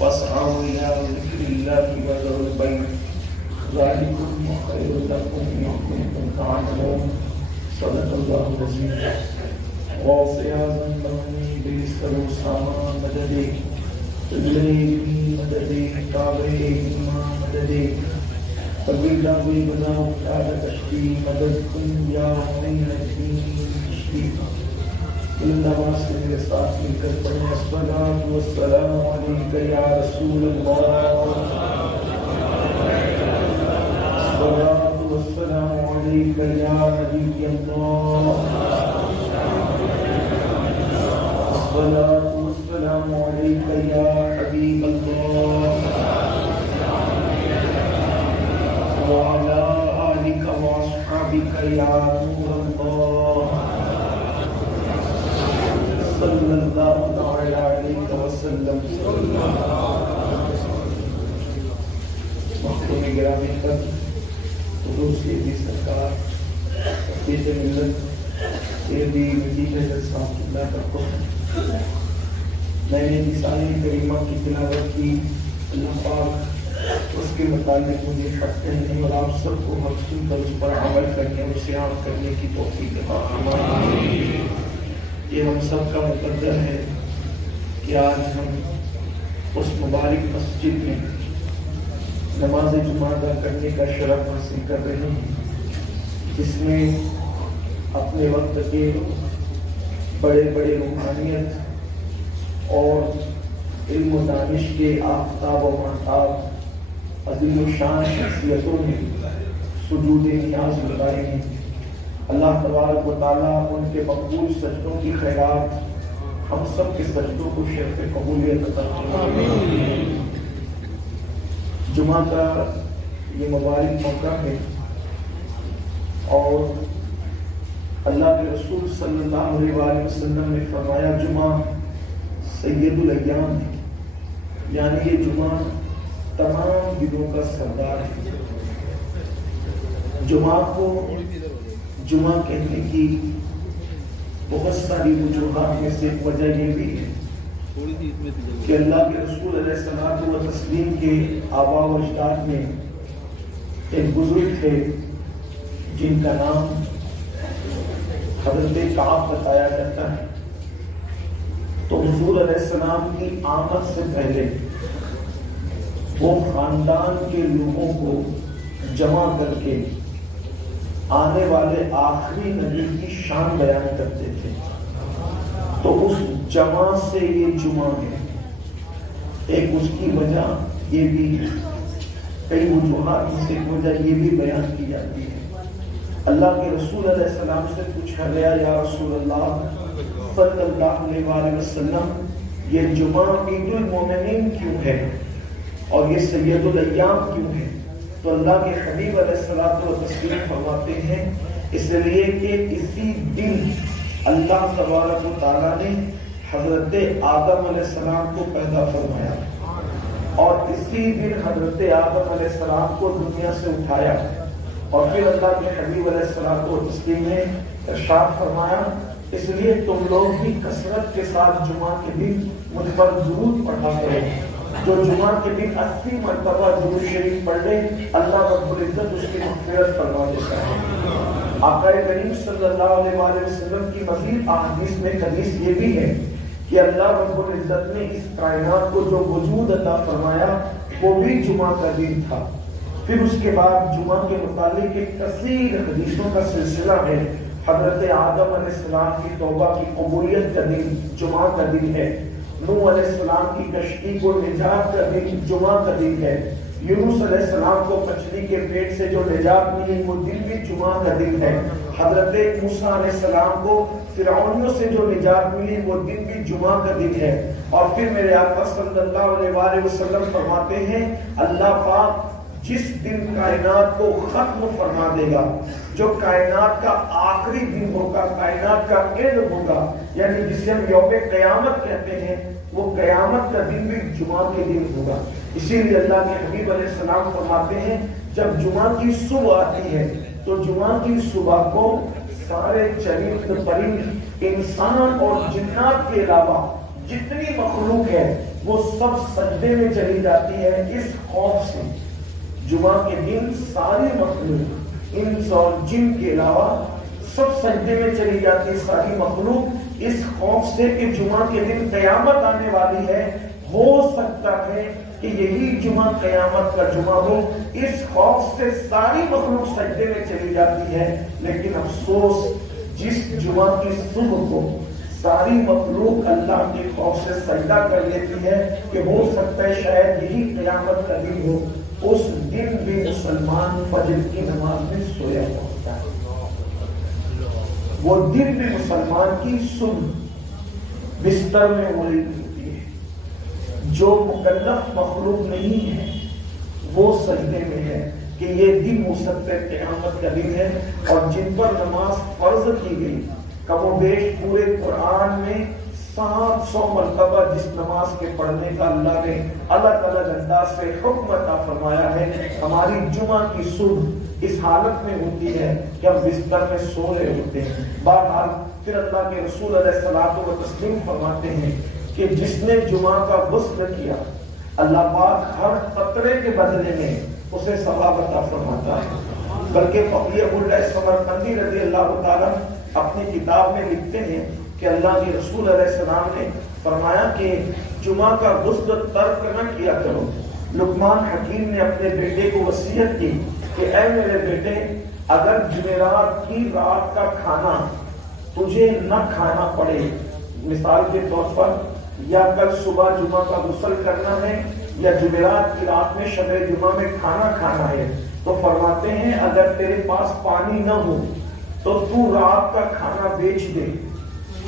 واسعوا إلى ذكر الله وذروا البيع ذلكم خير لكم إن كنتم تعلمون صدق الله العظيم. غوث اعظم بنی بیستر اسامہ مددے قبلے کی مددے کعبے امام مددے قبیلہ بھی بنا اٹھار کشتی مدد کن یا معین الدین کشتی اللہ واسطے میرے ساتھ مل کر پڑھیں الصلاۃ والسلام علیک یا رسول اللہ الصلاۃ والسلام علیک یا نبی اللہ الصلاۃ والسلام علیک یا حبیب اللہ وعلى آلك وأصحابك يا نور الله صلى الله تعالى عليك وسلم. محترم گرامی پر حضور سیدی سرکار سید ملت سیدی مجید صاحب اللہ کا حکم میں نے نسائی کریمہ کی تلاوت کی. اللہ پاک اس کے متعلق مجھے حق کہنے اور آپ سب کو مقصود پر اس پر عمل کرنے اور سیاح کرنے کی توفیق عطا فرمائے. یہ ہم سب کا مقدر ہے کہ آج ہم اس مبارک مسجد میں نماز جمعہ ادا کرنے کا شرف حاصل کر رہے ہیں جس میں اپنے وقت کے بڑے بڑے روحانیت اور علم و دانش کے آفتاب و محتاب عظیم و شان شخصیتوں نے سجود نیاز لگائے ہیں. اللہ تبارک و تعالیٰ ان کے مقبول سجدوں کی خیرات ہم سب کے سجدوں کو شرف قبولیت عطا فرمائے. جمعہ کا یہ مبارک موقع ہے اور اللہ کے رسول صلی اللہ علیہ وسلم نے فرمایا جمعہ سید الایام ہے، یعنی یہ جمعہ تمام دنوں کا سردار ہے. جمعہ کو جمعہ کہنے کی بہت ساری وجوہات میں سے ایک وجہ یہ بھی ہے کہ اللہ کے رسول علیہ الصلوۃ والتسلیم کے آباء و اجداد میں ایک بزرگ تھے جن کا نام حضرت کعب بتایا جاتا ہے. تو حضور علیہ السلام کی آمد سے پہلے وہ خاندان کے لوگوں کو جمع کر کے آنے والے آخری نبی کی شان بیان کرتے تھے. تو اس جمع سے یہ جمعہ ہے. ایک اس کی وجہ یہ بھی کئی وجوہات سے ایک وجہ یہ بھی بیان کی جاتی ہے. اللہ کے رسول علیہ السلام سے پوچھا گیا یا رسول اللہ صلی اللہ علیہ وسلم یہ جمعہ عید المومنین کیوں ہے اور یہ سید الایام کیوں ہے؟ تو اللہ کے حبیب علیہ الصلوۃ والتسلیم فرماتے ہیں اس لیے کہ اسی دن اللہ تبارک و تعالیٰ نے حضرت آدم علیہ السلام کو پیدا فرمایا اور اسی دن حضرت آدم علیہ السلام کو دنیا سے اٹھایا. اور پھر اللہ کے حبیب علیہ الصلوۃ والتسلیم نے ارشاد فرمایا اس لیے تم لوگ بھی کثرت کے ساتھ جمعہ کے دن مجھ پر درود پڑھا کرو. جو جمعہ کے دن 80 مرتبہ درود شریف پڑھ لے اللہ رب العزت اس کی مغفرت فرما دیتا ہے. آقا کریم صلی اللہ علیہ وسلم کی مزید احادیث میں حدیث یہ بھی ہے کہ اللہ رب العزت نے اس کائنات کو جو وجود عطا فرمایا وہ بھی جمعہ کا دن تھا. پھر اس کے بعد جمعہ کے متعلق ایک کثیر حدیثوں کا سلسلہ ہے. حضرت آدم علیہ السلام کی توبہ کی قبولیت کا دن جمعہ کا دن ہے. نوح علیہ السلام کی کشتی کو نجات کا دن جمعہ کا دن ہے. یونس علیہ السلام کو مچھلی کے پیٹ سے جو نجات ملی وہ دن بھی جمعہ کا دن ہے. حضرت موسیٰ علیہ السلام کو فرعونیوں سے جو نجات ملی وہ دن بھی جمعہ کا دن ہے. اور پھر میرے آقا صلی اللہ علیہ وسلم فرماتے ہیں اللہ پاک جس دن کائنات کو ختم فرما دے گا جو کائنات کا آخری دن ہوگا کائنات کا اینڈ ہوگا یعنی جسے ہم یوم قیامت کہتے ہیں وہ قیامت کا دن بھی جمعہ کے دن ہوگا. اسی لیے اللہ کے حبیب علیہ السلام فرماتے ہیں جب جمعہ کی صبح آتی ہے تو جمعہ کی صبح کو سارے چرند پرند انسان اور جنات کے علاوہ جتنی مخلوق ہے وہ سب سجدے میں چلی جاتی ہے اس خوف سے. جمعہ کے دن ساری مخلوق انس اور جن کے علاوہ سب سجدے میں چلی جاتی ہے، ساری مخلوق اس خوف سے کہ جمعہ کے دن قیامت آنے والی ہے. ہو سکتا ہے کہ یہی جمعہ قیامت کا جمعہ ہو. اس خوف سے ساری مخلوق سجدے میں چلی جاتی ہے. لیکن افسوس، جس جمعہ کی صبح کو ساری مخلوق اللہ کے خوف سے سجدہ کر لیتی ہے کہ ہو سکتا ہے شاید یہی قیامت کا دن ہو، اس دن بھی مسلمان فجر کی نماز میں سویا ہوتا ہے. وہ دن بھی مسلمان کی صبح بستر میں ہو رہی ہوتی ہے. جو مکلف مخلوق نہیں ہے وہ سجدے میں ہے کہ یہ دن ہو سکتا ہے قیامت کا دن ہے. اور جن پر نماز فرض کی گئی، کم و بیش پورے قرآن میں 700 مرتبہ جس نماز کے پڑھنے کا اللہ نے الگ الگ انداز سے حکم عطا فرمایا ہے، ہماری جمعہ کی صبح اس حالت میں ہوتی ہے کہ ہم بستر میں سو رہے ہوتے ہیں. بہرحال پھر اللہ کے رسول علیہ الصلوۃ والتسلیم فرماتے ہیں کہ جس نے جمعہ کا غسل کیا، اللہ پاک ہر قطرے کے بدلے میں اسے ثواب عطا فرماتا ہے. بلکہ فقیہ ابو اللیث سمرقندی رضی اللہ تعالیٰ اپنی کتاب میں لکھتے ہیں کہ اللہ کے رسول علیہ السلام نے فرمایا کہ جمعہ کا غسل ترک نہ کیا کرو. لقمان حکیم نے اپنے بیٹے کو وصیت کی کہ اے میرے بیٹے، اگر جمعرات کی رات کا کھانا تجھے نہ کھانا پڑے، مثال کے طور پر یا کل صبح جمعہ کا غسل کرنا ہے یا جمعرات کی رات میں شب جمعہ میں کھانا کھانا ہے، تو فرماتے ہیں اگر تیرے پاس پانی نہ ہو تو رات کا کھانا بیچ دے.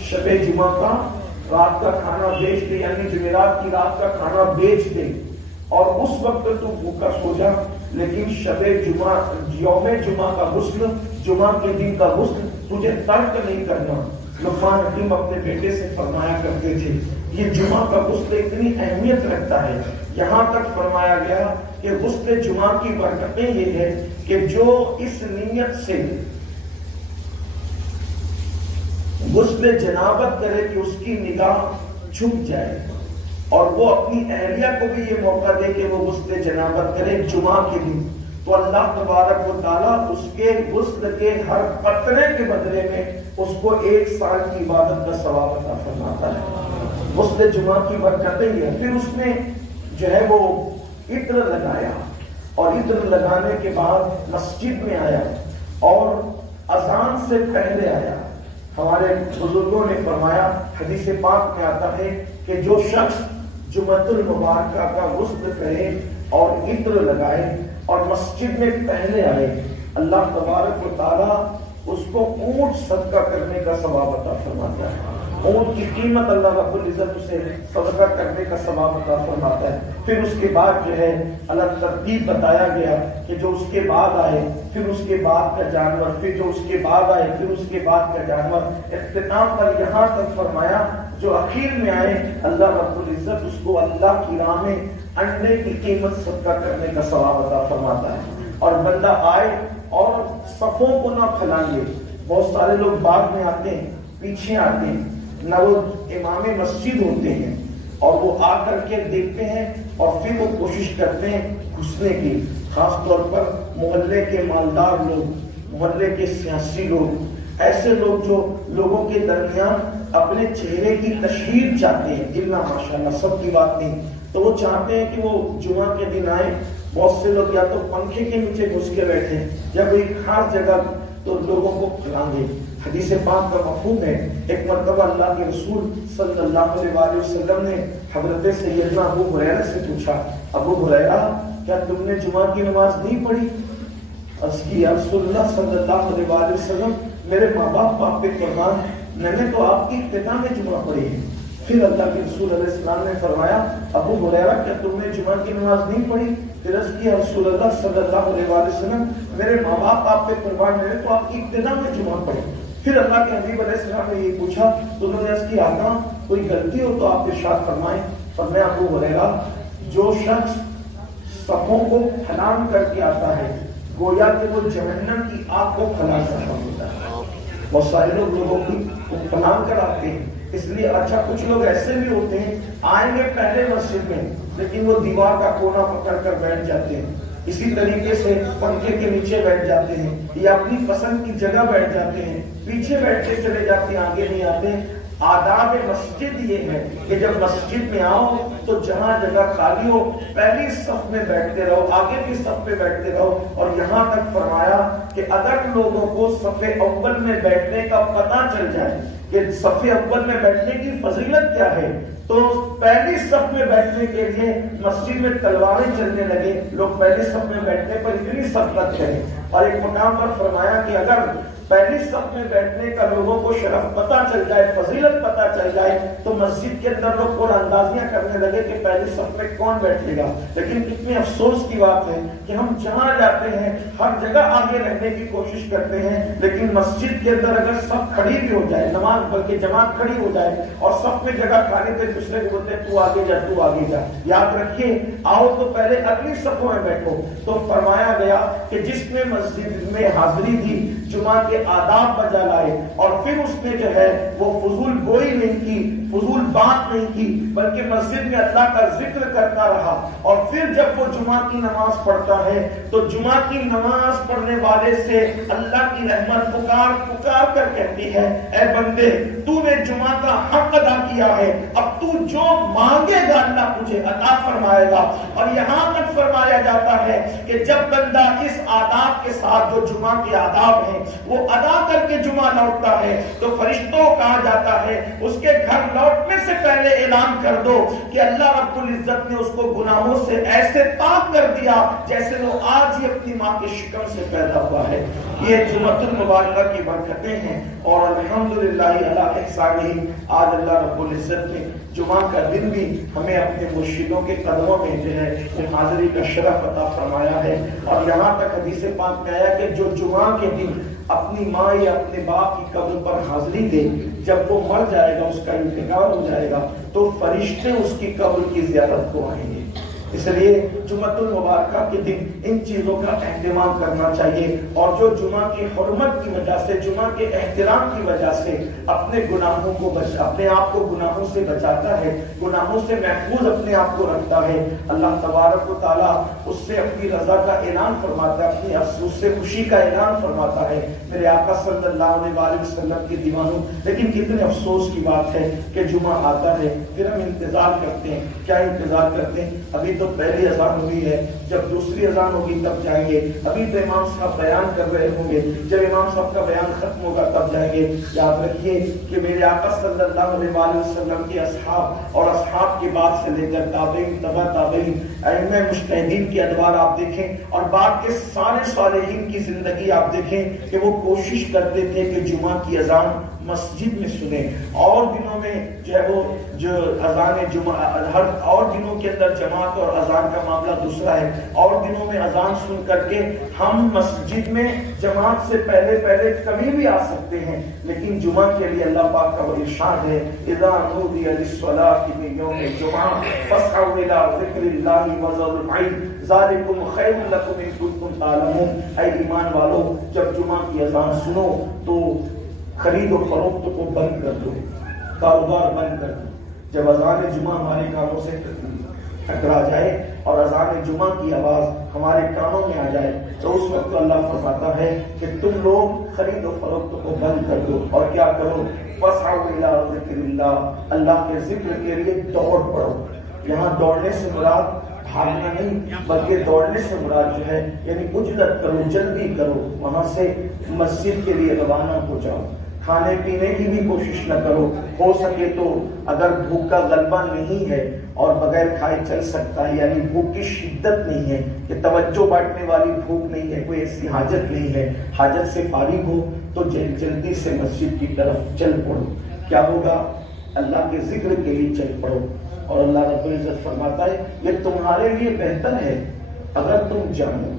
شب جمعہ کا رات کا کھانا بیچ دے، یعنی جمعرات کی رات کا کھانا بیچ دے اور اس وقت تو بھوکا سو جا. لیکن شب جمعہ، یوم جمعہ کا غسل، جمعہ کے دن کا غسل تجھے ترک نہیں کرنا. لقمان حکیم اپنے بیٹے سے فرمایا کرتے تھے. یہ جمعہ کا غسل اتنی اہمیت رکھتا ہے، یہاں تک فرمایا گیا کہ غسل جمعہ کی برکتیں یہ ہے کہ جو اس نیت سے غسل جنابت کرے کہ اس کی نگاہ جھک جائے اور وہ اپنی اہلیہ کو بھی یہ موقع دے کہ وہ غسل جنابت کرے جمعہ کے دن، تو اللہ تبارک و تعالیٰ اس کے غسل کے ہر قطرے کے بدلے میں اس کو 1 سال کی عبادت کا ثواب عطا فرماتا ہے. غسل جمعہ کی برکتیں یہ ہے. پھر اس نے جو ہے وہ عطر لگایا اور عطر لگانے کے بعد مسجد میں آیا اور اذان سے پہلے آیا. ہمارے بزرگوں نے فرمایا، حدیث پاک میں آتا ہے کہ جو شخص جمعۃ المبارکہ کا غسل کرے اور عطر لگائے اور مسجد میں پہلے آئے، اللہ تبارک و تعالیٰ اس کو اونٹ صدقہ کرنے کا ثواب عطا فرماتا ہے. اونٹ کی قیمت اللہ رب العزت اسے صدقہ کرنے کا ثواب عطا فرماتا ہے. پھر اس کے بعد جو ہے الگ ترتیب بتایا گیا کہ جو اس کے بعد آئے، پھر اس کے بعد کا جانور، پھر جو اس کے بعد آئے، پھر اس کے بعد کا جانور. اختتام پر یہاں تک فرمایا جو اخیر میں آئے اللہ رب العزت اس کو اللہ کی راہ میں انڈے کی قیمت صدقہ کرنے کا ثواب عطا فرماتا ہے. اور بندہ آئے اور صفوں کو نہ پھیلائے. بہت سارے لوگ بعد میں آتے ہیں، پیچھے آتے ہیں، نہ وہ امام مسجد ہوتے ہیں اور وہ آ کر کے دیکھتے ہیں اور پھر وہ کوشش کرتے ہیں گھسنے کی. خاص طور پر محلے کے مالدار لوگ، محلے کے سیاسی لوگ، ایسے لوگ جو لوگوں کے درمیان اپنے چہرے کی تشہیر چاہتے ہیں، الا ماشاءاللہ سب کی بات نہیں، تو وہ چاہتے ہیں کہ وہ جمعہ کے دن آئے. بہت سے لوگ یا تو پنکھے کے نیچے گھس کے بیٹھے یا کوئی خاص جگہ تو لوگوں کو کھلائیں گے. حدیث پاک کا مفہوم ہے. ایک مرتبہ اللہ کے رسول صلی اللہ علیہ وسلم نے حضرت سیدنا ابو ہریرہ سے پوچھا، ابو ہریرہ کیا تم نے جمعہ کی نماز نہیں پڑھی؟ عرض کی یا رسول اللہ صلی اللہ علیہ وسلم، میرے ماں باپ آپ پہ قربان، میں نے تو آپ کی ابتدا میں جمعہ پڑھی ہے. پھر اللہ کے رسول علیہ السلام نے فرمایا ابو ہریرہ کیا تم نے جمعہ کی نماز نہیں پڑھی؟ پھر عرض کی یا رسول اللہ صلی اللہ علیہ وسلم، میرے ماں باپ آپ پہ قربان، میں نے تو آپ کی ابتدا میں جمعہ پڑھی. پھر اللہ کے حبیب علیہ السلام نے یہ پوچھا تو انہوں نے عرض کی آقا کوئی غلطی ہو تو آپ ارشاد فرمائیں. فرمایا ابو ہریرہ جو شخص صفوں کو پھلان کر کے آتا ہے گویا کہ وہ جہنم کی آگ کو پھلان کر ہوتا ہے. بہت سارے لوگ لوگوں کی پھلان کر آتے ہیں اس لیے اچھا کچھ لوگ ایسے بھی ہوتے ہیں آئیں گے پہلے مسجد میں لیکن وہ دیوار کا کونا پکڑ کر بیٹھ جاتے ہیں، اسی طریقے سے پنکھے کے نیچے بیٹھ جاتے ہیں یا اپنی پسند کی جگہ بیٹھ جاتے ہیں، پیچھے بیٹھتے چلے جاتے ہیں، آگے نہیں آتے۔ آداب مسجد یہ ہے کہ جب مسجد میں آؤ تو جہاں جگہ خالی ہو پہلی صف میں بیٹھتے رہو، آگے کی صف پہ بیٹھتے رہو، اور یہاں تک فرمایا کہ اگر لوگوں کو صف اول میں بیٹھنے کا پتہ چل جائے کہ صف اول میں بیٹھنے کی فضیلت کیا ہے تو پہلی صف میں بیٹھنے کے لیے مسجد میں تلواریں چلنے لگے، لوگ پہلی صف میں بیٹھنے پر اتنی سخت کریں۔ اور ایک مقام پر فرمایا کہ اگر پہلی صف میں بیٹھنے کا لوگوں کو شرف پتہ چل جائے، فضیلت پتہ چل جائے تو مسجد کے اندر لوگ قول اندازیاں کرنے لگے کہ پہلی صف میں کون بیٹھے گا۔ لیکن کتنے افسوس کی بات ہے کہ ہم جہاں جاتے ہیں ہر جگہ آگے رہنے کی کوشش کرتے ہیں، لیکن مسجد کے اندر اگر صف کھڑی بھی ہو جائے، نماز بلکہ جماعت کھڑی ہو جائے اور صف میں جگہ کھانے پہ دوسرے کو بولتے تو آگے جا تو آگے جا، یاد رکھیے آؤ تو پہلے اگلی صفوں میں بیٹھو۔ تو فرمایا گیا کہ جس نے مسجد میں حاضری دی جمعہ کے آداب بجا لائے اور پھر اس نے جو ہے وہ فضول گوئی نہیں کی، فضول بات نہیں کی، بلکہ مسجد میں اللہ کا ذکر کرتا رہا، اور پھر جب وہ جمعہ کی نماز پڑھتا ہے تو جمعہ کی نماز پڑھنے والے سے اللہ کی رحمت پکار پکار کر کہتی ہے اے بندے تو نے جمعہ کا حق ادا کیا ہے، اب تو جو مانگے گا اللہ تجھے عطا فرمائے گا۔ اور یہاں تک فرمایا جاتا ہے کہ جب بندہ اس آداب کے ساتھ جو جمعہ کے آداب ہیں وہ ادا کر کے جمعہ لوٹتا ہے تو فرشتوں کو کہا جاتا ہے اس کے گھر لوٹنے سے پہلے اعلان کر دو کہ اللہ رب العزت نے اس کو گناہوں سے ایسے پاک کر دیا جیسے وہ آج ہی اپنی ماں کے شکم سے پیدا ہوا ہے۔ یہ جمعۃ المبارکہ کی برکتیں ہیں، اور الحمدللہ علی احسانہ آج اللہ رب العزت نے جمعہ کا دن بھی ہمیں اپنے مرشدوں کے قدموں میں جو ہے وہ حاضری کا شرف عطا فرمایا ہے۔ اور یہاں تک حدیث پاک میں آیا کہ جو جمعہ کے دن اپنی ماں یا اپنے باپ کی قبر پر حاضری دے، جب وہ مر جائے گا، اس کا انتقال ہو جائے گا تو فرشتے اس کی قبر کی زیارت کو آئیں گے۔ اس لیے جمعۃ المبارکہ کے دن ان چیزوں کا اہتمام کرنا چاہیے، اور جو جمعہ کی حرمت کی وجہ سے، جمعہ کے احترام کی وجہ سے اپنے گناہوں کو اپنے آپ کو گناہوں سے بچاتا ہے، گناہوں سے محفوظ اپنے آپ کو رکھتا ہے، اللہ تبارک و تعالیٰ اس سے اپنی رضا کا اعلان فرماتا ہے، اپنی افسوس سے خوشی کا اعلان فرماتا ہے۔ میرے آقا صلی اللہ علیہ وسلم کے دیوانوں، لیکن کتنے افسوس کی بات ہے کہ جمعہ آتا ہے پھر ہم انتظار کرتے ہیں۔ کیا انتظار کرتے ہیں؟ ابھی تو پہلی اذان ہوئی ہے، جب دوسری اذان ہوگی تب جائیں گے، ابھی تو امام صاحب بیان کر رہے ہوں گے، جب امام صاحب کا بیان ختم ہوگا تب جائیں گے۔ یاد رکھیے کہ میرے آقا صلی اللہ علیہ وسلم کے اصحاب اور اصحاب کے بعد سے لے کر تابعین، تبع تابعین، ائمہ مجتہدین کے ادوار آپ دیکھیں، اور بعد کے سارے صالحین کی زندگی آپ دیکھیں کہ وہ کوشش کرتے تھے کہ جمعہ کی اذان مسجد میں سنیں۔ اور دنوں میں جو ہے وہ جو اذان جمعہ، ہر اور دنوں کے اندر جماعت اور اذان کا معاملہ دوسرا ہے، اور دنوں میں اذان سن کر کے ہم مسجد میں جماعت سے پہلے کبھی بھی آ سکتے ہیں، لیکن جمعہ کے لیے اللہ پاک کا وہ ارشاد ہے اذا نودی للصلاۃ من یوم الجمعہ فاسعوا الی ذکر اللہ وذروا البیع ذالکم خیر لکم ان کنتم تعلمون۔ اے ایمان والو، جب جمعہ کی اذان سنو تو خرید و فروخت کو بند کر دو، کاروبار بند کر دو۔ جب اذان جمعہ ہمارے کانوں سے ٹکرا جائے اور اذان جمعہ کی آواز ہمارے کانوں میں آ جائے تو اس وقت اللہ فرماتا ہے کہ تم لوگ خرید و فروخت کو بند کر دو اور کیا کرو، فاسعوا الی ذکر اللہ، اللہ کے ذکر کے لیے دوڑ پڑو۔ یہاں دوڑنے سے مراد بھاگنا نہیں، بلکہ دوڑنے سے مراد جو ہے یعنی اجلت کرو، جلدی کرو، وہاں سے مسجد کے لیے روانہ ہو جاؤ۔ کھانے پینے کی بھی کوشش نہ کرو، ہو سکے تو اگر بھوک کا غلبہ نہیں ہے اور بغیر کھائے چل سکتا ہے، یعنی بھوک کی شدت نہیں ہے کہ توجہ بانٹنے والی بھوک نہیں ہے، کوئی ایسی حاجت نہیں ہے، حاجت سے فارغ ہو تو جلدی سے مسجد کی طرف چل پڑو۔ کیا ہوگا؟ اللہ کے ذکر کے لیے چل پڑو، اور اللہ رب العزت فرماتا ہے یہ تمہارے لیے بہتر ہے اگر تم جانو۔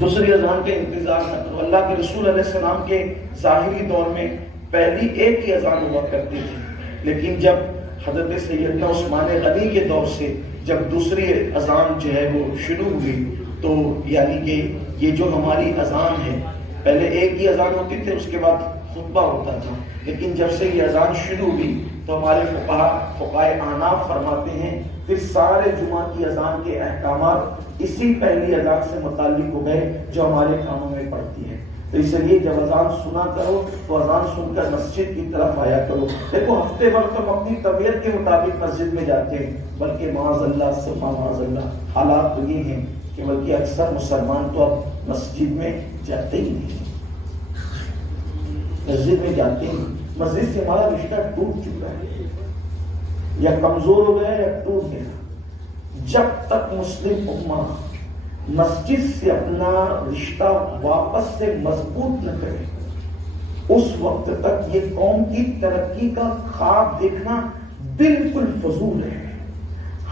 دوسری اذان کے انتظار نہ کرو۔ اللہ کے رسول علیہ السلام کے ظاہری دور میں پہلی ایک ہی اذان ہوا کرتی تھی، لیکن جب حضرت سیدنا عثمان غنی کے دور سے جب دوسری اذان جو ہے وہ شروع ہوئی تو یعنی کہ یہ جو ہماری اذان ہے، پہلے ایک ہی اذان ہوتی تھی، اس کے بعد خطبہ ہوتا تھا، لیکن جب سے یہ اذان شروع ہوئی تو ہمارے فقہائے احناف فرماتے ہیں پھر سارے جمعہ کی اذان کے احکامات اسی پہلی اذان سے متعلق ہو گئے جو ہمارے کانوں میں پڑتی ہے. تو اس لیے جب اذان سنا کرو تو اذان سن کر مسجد کی طرف آیا کرو. دیکھو ہفتے بھر تو ہم اپنی طبیعت کے مطابق مسجد میں جاتے ہیں، بلکہ معاذ اللہ صفا معاذ اللہ حالات تو یہ ہیں کہ بلکہ اکثر مسلمان تو اب مسجد میں جاتے ہی نہیں، مسجد میں جاتے ہی. مسجد سے ہمارا رشتہ ٹوٹ چکا ہے، یا کمزور ہو گیا یا ٹوٹ گیا. جب تک مسلم امہ مسجد سے اپنا رشتہ واپس سے مضبوط نہ کرے اس وقت تک یہ قوم کی ترقی کا خواب دیکھنا بالکل فضول ہے.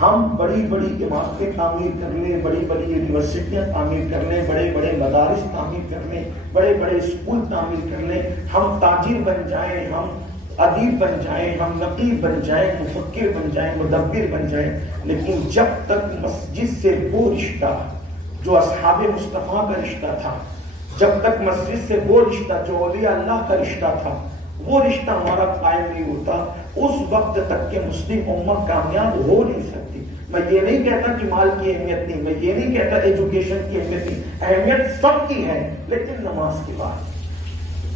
ہم بڑی بڑی عمارتیں تعمیر کر لیں، بڑی بڑی یونیورسٹیاں تعمیر کر لیں، بڑے بڑے مدارس تعمیر کر لیں، بڑے بڑے اسکول تعمیر کر لیں، ہم تاجر بن جائیں، ہم ادیب بن جائیں، ہم نقیب بن جائیں، مفکر بن جائیں، مدبر بن جائیں، لیکن جب تک مسجد سے وہ رشتہ جو اصحاب مصطفیٰ کا رشتہ تھا، جب تک مسجد سے وہ رشتہ جو اولیاء اللہ کا رشتہ تھا وہ رشتہ ہمارا قائم نہیں ہوتا، اس وقت تک کہ مسلم امت کامیاب ہو نہیں سکتی. میں یہ نہیں کہتا کہ مال کی اہمیت نہیں، میں یہ نہیں کہتا ایجوکیشن کی اہمیت نہیں، اہمیت سب کی ہے، لیکن نماز کے بعد.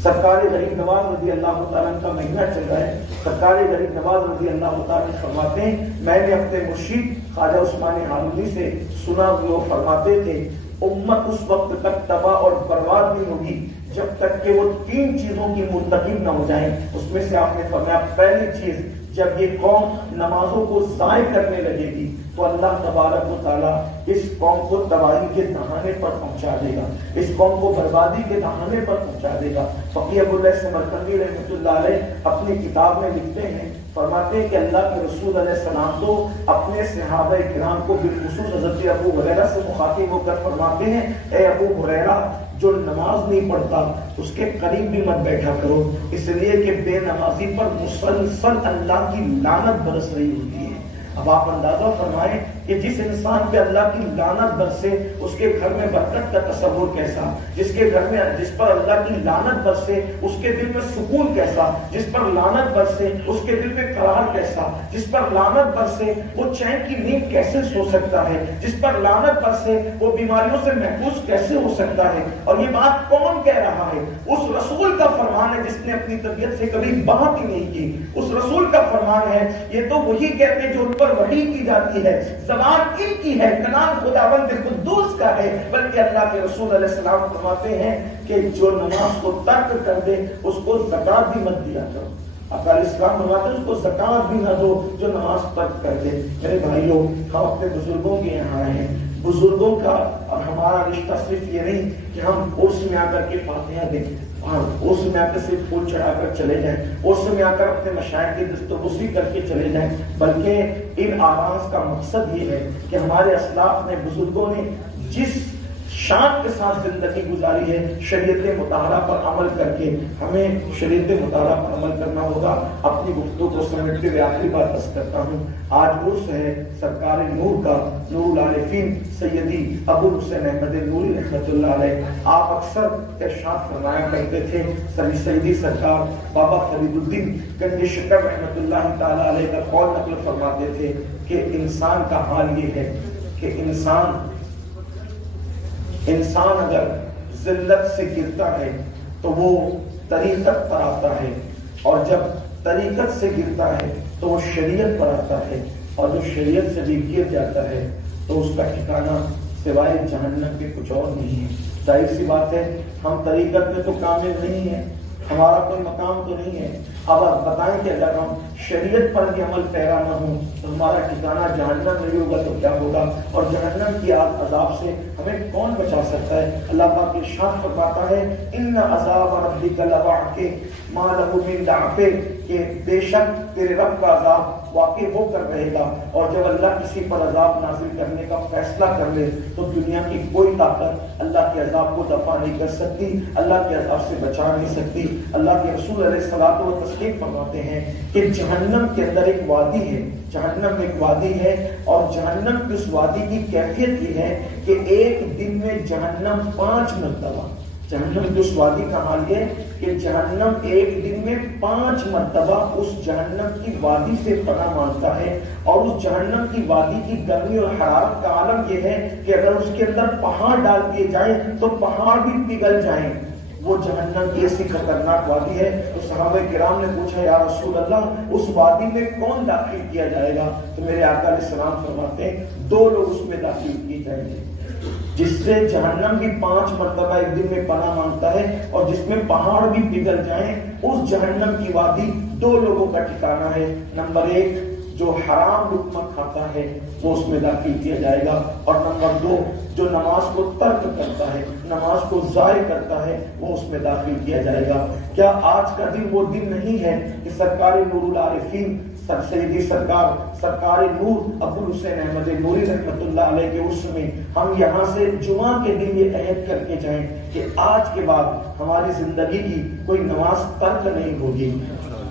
سرکار غریب نواز رضی اللہ تعالیٰ کا مہینہ چل رہا ہے. سرکار غریب نواز رضی اللہ تعالیٰ فرماتے ہیں میں نے اپنے مرشد خواجہ عثمان ہارونی سے سنا، وہ فرماتے تھے امت اس وقت تک تباہ اور برباد نہیں ہوگی جب تک کہ وہ 3 چیزوں کی مرتکب نہ ہو جائیں. اس میں سے آپ نے فرمایا پہلی چیز، جب یہ قوم نمازوں کو ضائع کرنے لگے گی تو اللہ تبارک و تعالیٰ اس قوم کو تباہی کے دہانے پر پہنچا دے گا، اس قوم کو بربادی کے دہانے پر پہنچا دے گا. فقیہ ابواللیث سمرقندی رحمۃ اللہ علیہ اپنی کتاب میں لکھتے ہیں، فرماتے ہیں کہ اللہ کے رسول علیہ السلام تو اپنے صحابہ کرام کو بالخصوص حضرت ابو ہریرہ سے مخاطب ہو کر فرماتے ہیں اے ابو ہریرہ جو نماز نہیں پڑھتا اس کے قریب بھی مت بیٹھا کرو، اس لیے کہ بے نمازی پر مسلسل اللہ کی لعنت برس رہی ہوتی ہے. اب آپ اندازہ فرمائیں کہ جس انسان پہ اللہ کی لعنت برسے اس کے گھر میں برکت کا تصور کیسا، جس کے گھر میں جس پر اللہ کی لعنت برسے اس کے دل میں سکون کیسا، جس پر لعنت برسے اس کے دل میں قرار کیسا، جس پر لعنت برسے وہ چین کی نیند کیسے سو سکتا ہے، جس پر لعنت برسے وہ بیماریوں سے محفوظ کیسے ہو سکتا ہے. اور یہ بات کون کہہ رہا ہے؟ اس رسول کا فرمان ہے جس نے اپنی طبیعت سے کبھی بات ہی نہیں کی. اس رسول کا فرمان ہے، یہ تو وہی کہتے ہیں جو ان پر وحی کی جاتی ہے، زبان ان کی ہے، کلام خداوند قدوس کا ہے. بلکہ اللہ کے رسول علیہ السلام فرماتے ہیں کہ جو نماز کو ترک کر دے اس کو زکات بھی مت دیا کرو. اکال اسلام فرماتے ہیں اس کو زکات بھی نہ دو جو نماز ترک کر دے. میرے بھائیوں ہم اپنے بزرگوں کے یہاں آئے ہیں، بزرگوں کا اور ہمارا رشتہ صرف یہ نہیں کہ ہم عرس میں آ کر کے فاتحہ دیں، عرس میں آ کر صرف پھول چڑھا کر چلے جائیں، عرس میں آ کر اپنے مشائخ کی دسترسی کر کے چلے جائیں، بلکہ ان آراز کا مقصد یہ ہے کہ ہمارے اسلاف نے بزرگوں نے جس شان کے ساتھ زندگی گزاری ہے شریعت مطالعہ پر عمل کر کے ہمیں شریعت مطالعہ پر عمل کرنا ہوگا. اپنی گفتگو کو سمیٹتے ہوئے آخری بات عرض کرتا ہوں، آج عرس ہے سرکار نور کا، نور العارفین سیدی ابو حسین احمد نوری رحمۃ اللہ علیہ. آپ اکثر ارشاد فرمایا کرتے تھے، سیدی سرکار بابا فرید الدین گنج شکر رحمۃ اللہ تعالی علیہ کا قول نقل فرماتے تھے کہ انسان کا حال یہ ہے کہ انسان اگر ذلت سے گرتا ہے تو وہ طریقت پر آتا ہے، اور جب طریقت سے گرتا ہے تو وہ شریعت پر آتا ہے، اور جو شریعت سے بھی گر جاتا ہے تو اس کا ٹھکانہ سوائے جہنم کے کچھ اور نہیں ہے. ظاہر سی بات ہے ہم طریقت میں تو کامل نہیں ہیں، ہمارا کوئی مقام تو نہیں ہے. اب آپ بتائیں کہ اگر ہم شریعت پر بھی عمل پیرا نہ ہوں تو ہمارا ٹھکانہ جہنم نہیں ہوگا تو کیا ہوگا، اور جہنم کی عذاب سے ہمیں کون بچا سکتا ہے. اللہ پاک ارشاد فرماتا ہے ان عذاب ربک لواقع ما له من دافع، کہ بے شک تیرے رب کا عذاب واقع ہو کر رہے گا. اور جب اللہ کسی پر عذاب نازل کرنے کا فیصلہ کر لے تو دنیا کی کوئی طاقت اللہ کے عذاب کو دفع نہیں کر سکتی، اللہ کے عذاب سے بچا نہیں سکتی. اللہ کے رسول علیہ الصلوۃ والتسلیم فرماتے ہیں کہ جہنم کے اندر ایک وادی ہے، جہنم میں ایک وادی ہے، اور جہنم کی اس وادی کی کیفیت یہ ہے کہ ایک دن میں جہنم 5 مرتبہ جہنم کی اس وادی کا حال یہ کہ جہنم ایک دن میں 5 مرتبہ اس جہنم کی وادی سے پناہ مانگتا ہے، اور اس جہنم کی وادی کی گرمی اور حرارت کا عالم یہ ہے کہ اگر اس کے اندر پہاڑ ڈال دیے جائیں تو پہاڑ بھی پگھل جائیں۔ وہ جہنم کی ایسی خطرناک وادی ہے۔ تو صحابہ کرام نے پوچھا یا رسول اللہ اس وادی میں کون داخل کیا جائے گا؟ تو میرے آقا علیہ السلام فرماتے ہیں 2 لوگ اس میں داخل کیے جائیں گے، جس سے جہنم بھی 5 مرتبہ ایک دن میں پناہ مانگتا ہے اور جس میں پہاڑ بھی پگھل جائیں۔ اس جہنم کی وادی 2 لوگوں کا ٹھکانہ ہے۔ نمبر 1 جو حرام لقمہ کھاتا ہے وہ اس میں داخل کیا جائے گا، اور نمبر 2 جو نماز کو ترک کرتا ہے، نماز کو ضائع کرتا ہے، وہ اس میں داخل کیا جائے گا۔ کیا آج کا دن وہ دن نہیں ہے کہ سرکار نور العارفین سیدی سرکار نور ابو الحسین احمد نوری رحمۃ اللہ علیہ کے عرس میں ہم یہاں سے جمعہ کے دن یہ عہد کر کے جائیں کہ آج کے بعد ہماری زندگی کی کوئی نماز ترک نہیں ہوگی۔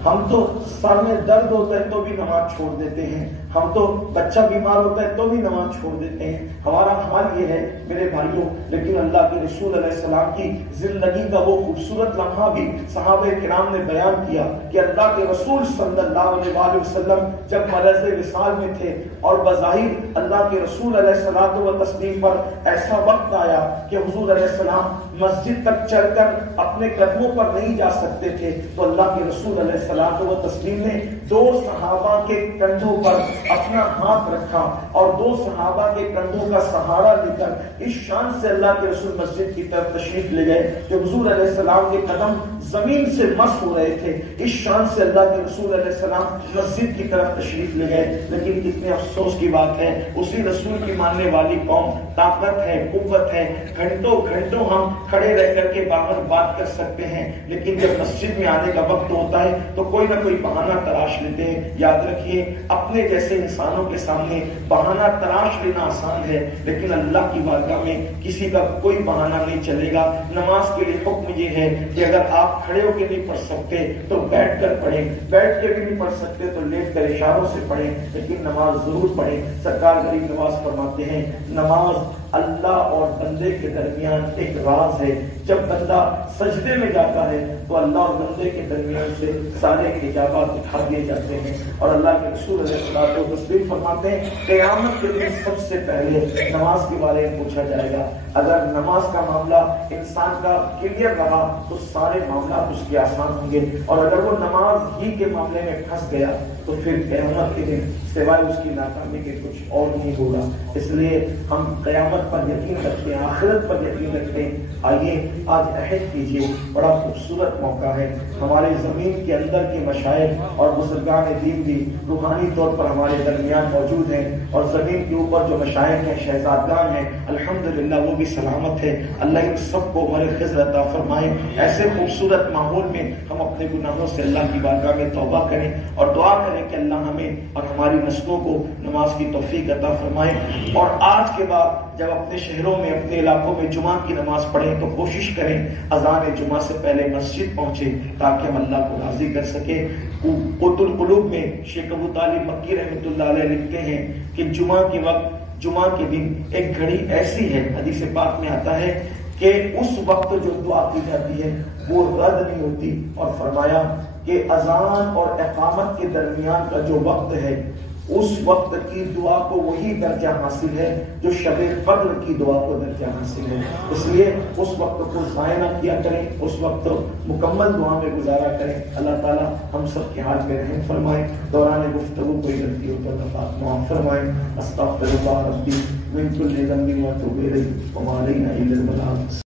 ہم تو سر میں درد ہوتا ہے تو بھی نماز چھوڑ دیتے ہیں، ہم تو بچہ بیمار ہوتا ہے تو بھی نماز چھوڑ دیتے ہیں، ہمارا حال یہ ہے میرے بھائیوں۔ لیکن اللہ کے رسول علیہ السلام کی زندگی کا وہ خوبصورت لمحہ بھی صحابہ کرام نے بیان کیا کہ اللہ کے رسول صلی اللہ علیہ وسلم جب مرض وصال میں تھے اور بظاہر اللہ کے رسول علیہ الصلوۃ والتسلیم پر ایسا وقت آیا کہ حضور علیہ السلام مسجد تک چل کر اپنے قدموں پر نہیں جا سکتے تھے، تو اللہ کے رسول علیہ الصلوۃ والتسلیم نے 2 صحابہ کے کندھوں پر اپنا ہاتھ رکھا اور 2 صحابہ کے کندھوں کا سہارا لے کر اس شان سے اللہ کے رسول مسجد کی طرف تشریف لے گئے کہ حضور علیہ السلام کے قدم زمین سے مس ہو رہے تھے۔ اس شان سے اللہ کے رسول علیہ السلام مسجد کی طرف تشریف لے گئے۔ لیکن کتنے افسوس کی بات ہے، اسی رسول کی ماننے والی قوم طاقت ہے، قوت ہے، گھنٹوں گھنٹوں ہم کھڑے رہ کر کے باہر بات کر سکتے ہیں، لیکن جب مسجد میں آنے کا وقت ہوتا ہے تو کوئی نہ کوئی بہانہ تلاش لیتے ہیں۔ یاد رکھیے اپنے جیسے انسانوں کے سامنے بہانہ تلاش لینا آسان ہے، لیکن اللہ کی بارگاہ میں کسی کا کوئی بہانہ نہیں چلے گا۔ نماز کے لیے حکم یہ ہے کہ اگر آپ کھڑے ہو کے نہیں پڑھ سکتے تو بیٹھ کر پڑھیں، بیٹھ کے بھی نہیں پڑھ سکتے تو لیٹ کر اشاروں سے پڑھیں، لیکن نماز ضرور پڑھیں۔ سرکار غریب نواز فرماتے ہیں نماز اللہ اور بندے کے درمیان ایک راز ہے، جب بندہ سجدے میں جاتا ہے تو اللہ اور بندے کے درمیان سے سارے حجابات اٹھا دیے جاتے ہیں، اور اللہ کے رسول علیہ الصلوۃ والتسلیم فرماتے ہیں قیامت کے دن سب سے پہلے نماز کے بارے میں پوچھا جائے گا۔ اگر نماز کا معاملہ انسان کا کلیئر رہا تو سارے معاملات اس کے آسان ہوں گے، اور اگر وہ نماز ہی کے معاملے میں پھنس گیا تو پھر قیامت کے دن سوائے اس کی ناکامی کے کچھ اور نہیں ہوگا۔ اس لیے ہم قیامت پر یقین رکھتے ہیں، آخرت پر یقین رکھتے ہیں۔ آئیے آج عہد کیجیے، بڑا خوبصورت موقع ہے، ہمارے زمین کے اندر کے مشائخ اور بزرگان دین بھی روحانی طور پر ہمارے درمیان موجود ہیں، اور زمین کے اوپر جو مشائخ ہیں، شہزادگان ہیں، الحمدللہ وہ بھی سلامت ہے۔ اللہ ان سب کو عمر خضر عطا فرمائے۔ ایسے خوبصورت ماحول میں ہم اپنے گناہوں سے اللہ کی بارگاہ میں توبہ کریں اور دعا کریں کہ اللہ ہمیں اور ہماری نسلوں کو نماز کی توفیق عطا فرمائے۔ اور آج کے بعد جب اپنے شہروں میں اپنے علاقوں میں جمعہ کی نماز پڑھیں تو کوشش کریں اذان جمعہ سے پہلے مسجد پہنچے تاکہ ہم اللہ کو راضی کر سکیں۔ قوت القلوب میں شیخ ابو طالب مکی رحمۃ اللہ علیہ لکھتے ہیں کہ جمعہ کے وقت، جمعہ کے دن ایک گھڑی ایسی ہے، حدیث پاک میں آتا ہے کہ اس وقت جو دعا کی جاتی ہے وہ رد نہیں ہوتی، اور فرمایا کہ اذان اور اقامت کے درمیان کا جو وقت ہے اس وقت کی دعا کو وہی درجہ حاصل ہے جو شب قدر کی دعا کو درجہ حاصل ہے۔ اس لیے اس وقت کو ضائع نہ کیا کریں، اس وقت مکمل دعا میں گزارا کریں۔ اللہ تعالیٰ ہم سب کے حال میں رحم فرمائے، دوران گفتگو کوئی غلطی ہو تو معاف فرمائے۔ استغفر اللہ ربی من کل ذنب واتوب الیہ وما علینا الا البلاغ۔